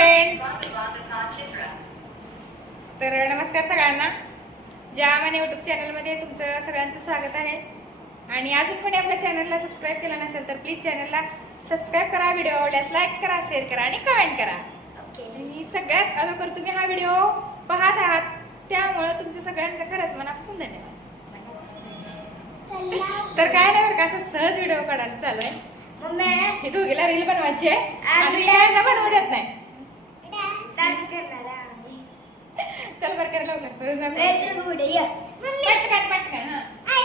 Friends, तर नमस्कार सगळ्यांना. ज्या माने यूट्यूब चॅनलमध्ये तुमचं सगळ्यांचं स्वागत आहे. आणि अजून कोणी आपल्या चॅनलला सबस्क्राईब केलं नसेल तर प्लीज चॅनलला सबस्क्राईब करा, व्हिडिओ आवडल्यास लाईक करा, शेअर करा आणि कमेंट करा. आणि सगळ्यात अगोदर तुम्ही हा व्हिडिओ पाहत आहात त्यामुळे तुमचं सगळ्यांचं खरंच मनापासून धन्यवाद. तर काय नाही बरं का, असं सहज व्हिडिओ काढायला चालू आहे. हे दोघीला रील बनवायची आहे आणि काय बनवू देत नाही. चल बरं कर लवकर पटकन हा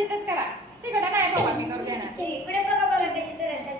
इथंच करा. तिकडे नाही बाबा मी करू देणार. इकडे बघा बघा कशी करायचं.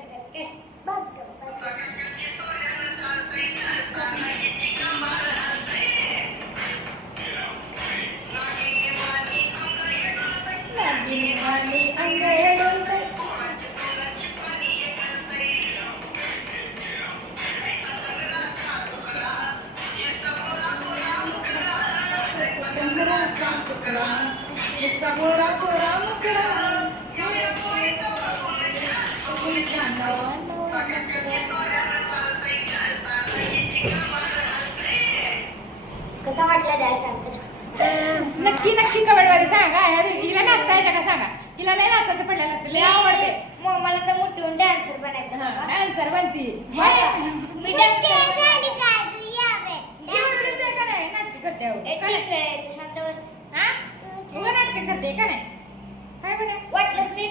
कसा वाटला डान्स आमचा? नक्की नक्की कमेंटमध्ये सांगा. हिला नाचता येतं का सांगा. हिला लय नाचायचं पडलेलं असतं, लय आवडते. मला तर मोठून डान्सर बनायचं. डान्सर बनती. मी डान्सर झाली का? नाटक करते अहो. एक शांत बस. उगा नाटक करते का नाही? काय म्हणे वाटलंच मी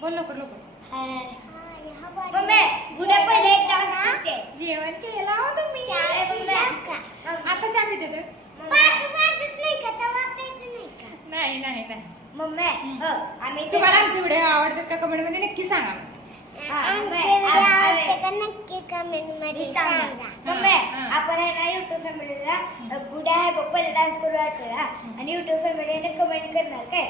बोल लवकर लवकर. गुड्या पहिले एक डान्स करते. जेवण केला हो तुम्ही? आता चहा पिते तर नाही नाही नाही. मम्मी आम्ही तुम्हाला आमचे व्हिडिओ आवडतात का कमेंट मध्ये नक्की सांगा. नक्की कमेंट मध्ये सांगा. मम्मी आपण आहे ना युट्यूब फॅमिलीला गुड्या आहे बघ पहिले डान्स करू वाटला आणि युट्यूब फॅमिलीने कमेंट करणार काय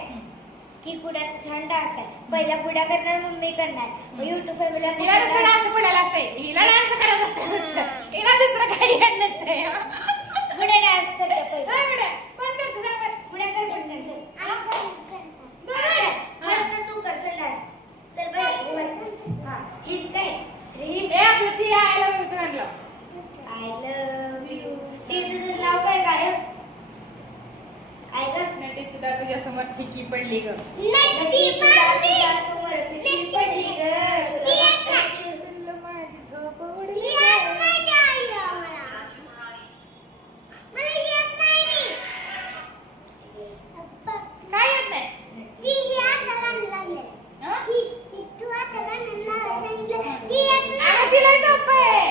की गुड्याचा छान डान्स आहे. पहिला गुड्या करणार मम्मी करणार. मग युट्यूब फॅमिलीला हिला नुसतं डान्स पडायला असते. हिला डान्स करत असते नुसतं. हिला दुसरं काही येत नसते. गुड्या डान्स करते पहिले. हाय गुड्या कोण करते सांग. गुड्या कर पटकन चल. तू कर चल डान्स. चल बाई. हां हीच काय 3 ए आपलं ती आय लव्ह यूचं गाणं लाव. I love you. तुझं नाव काय काय ग? नटी सुद्धा तुझ्या समोर फिकी पडली ग. नटी सुद्धा तुझ्या समोर फिकी पडली ग. माझी झोप उडली. काय येत नाही? तिला सोपं आहे.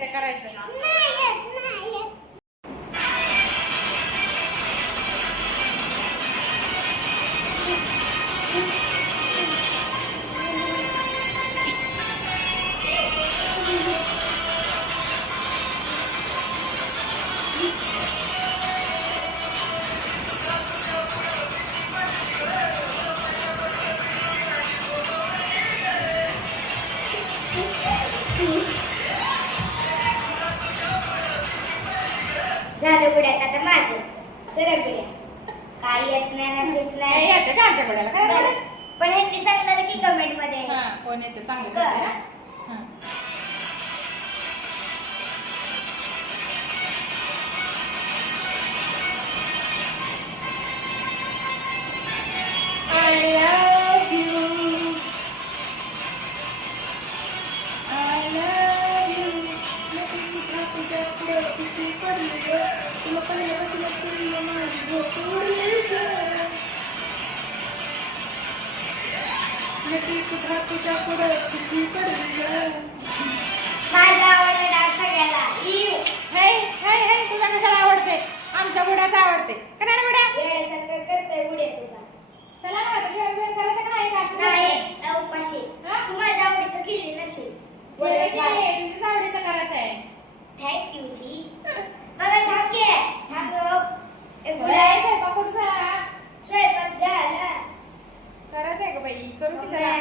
ते करायचं. झालं गुड्याचं आता माझं सरळ गुड्या काय येत नाही ना पीत नाही येतं का आमच्या घोड्याला काय बस. पण ह्यांनी सांगणार की कमेंट मध्ये कोण येतं चांगलं करते ना. माझा आवडता डान्स सगळ्याला. तुला कशाला आवडते? आमच्या बुड्याचा आवडते का नाही बुड्या? येड्यासारखं करतोय गुड्या तुझा. चला मग जेवण करायचं का नाही? नाही उपाशी. तू माझ्या आवडीचं केली नसेल. तुझ्या आवडीचं करायचं आहे. थँक्यू जी. मला थांब स्वयंपाक करू चला. स्वयंपाक झाला. करायचं आहे का बाई? करू की चला.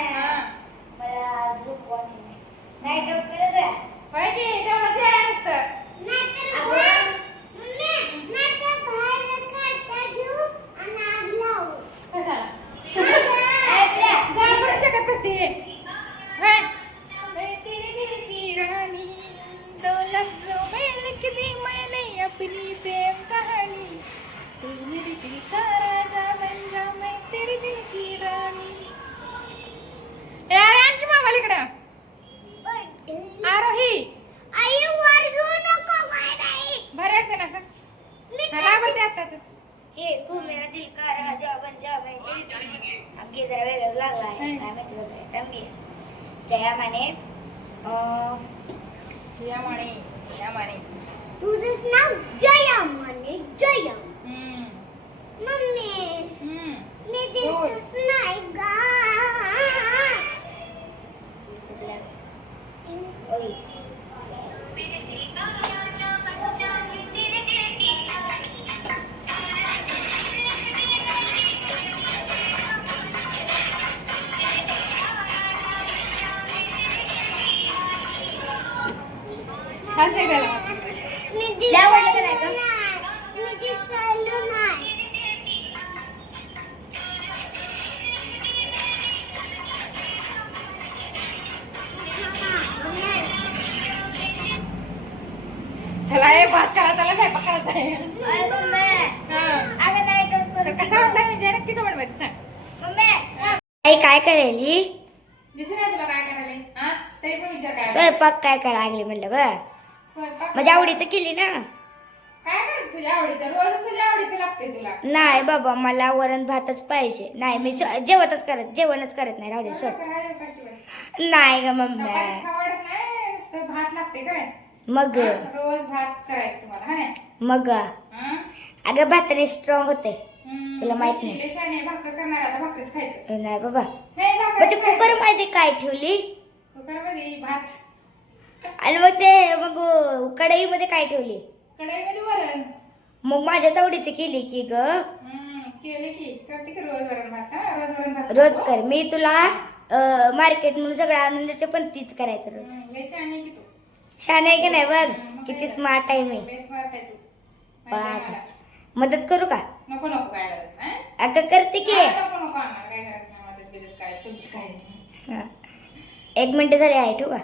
मला झोप वाटली नाही. नाईट आउट करायचं होय की तेवढं जेवायला नसतं. कशाला? जाळ करू शकत नसते. लागला आहे काय माहिती कसं आहे. तर मी जया माने जया माने जया माने तुझं नाव जया माने जया हम्म, मम्मी हम्म. मी दिसत नाही गा ओय हाच एक झाला माझा. लय आवडलं का नाही गं? मी दिसायलो नाही. चला हे पास करा चला स्वयंपाक करायचा आहे अय मम्मी हा. अगं नाही डोंट तर करू कसा वाटला म्हणजे नक्की कमेंट मध्ये सांग. मम्मी आई काय करायली दिसेल ना तुला काय करायला हा तरी पण विचार काय स्वयंपाक काय करायला म्हणलं ग स्वयंपाक माझ्या आवडीचं केली ना काय करायचं तुझ्या आवडीचं रोजच तुझ्या आवडीचं लागते तुला नाही बाबा मला वरण भातच पाहिजे नाही मी जेवणच करत नाही राहू दे सोड करायला उपाशी बस. नाही ग चपाती मम्मी खावडत नाही नुसतं भात लागते काय मग हा, रोज भात करायचं तुम्हाला हा नाही मग हा? अगं भाताने स्ट्रॉंग होते हम्म, तुला माहित नाही. केलेलं शाणे भाकर करणार आता भाकरीच खायचं नाही बाबा हे मग भाकरीच ते खायचं. कुकर माहिती काय ठेवली कुकर मध्ये भात आणि मग ते कढईमध्ये काय ठेवली कढईमध्ये वरण मग माझ्याच आवडीची केली की ग केले की करते की रोज वरण भात हा रोज वरण भात रोज कर मी तुला मार्केट म्हणून सगळं आणून देते पण तीच करायचं रोज लय शाणे की तू छान आहे की नाही बघ मग किती काय स्मार्ट आहे मी लय smart आहे तू बघ. माहिती आहे मला. मदत करू का नको नको काय करत हा? अगं करते की नको नको आम्हाला काय करायचं नाही मदत बिदत करायचं तुमची काय हा. 1 मिनिट झाली आहे ठेवू का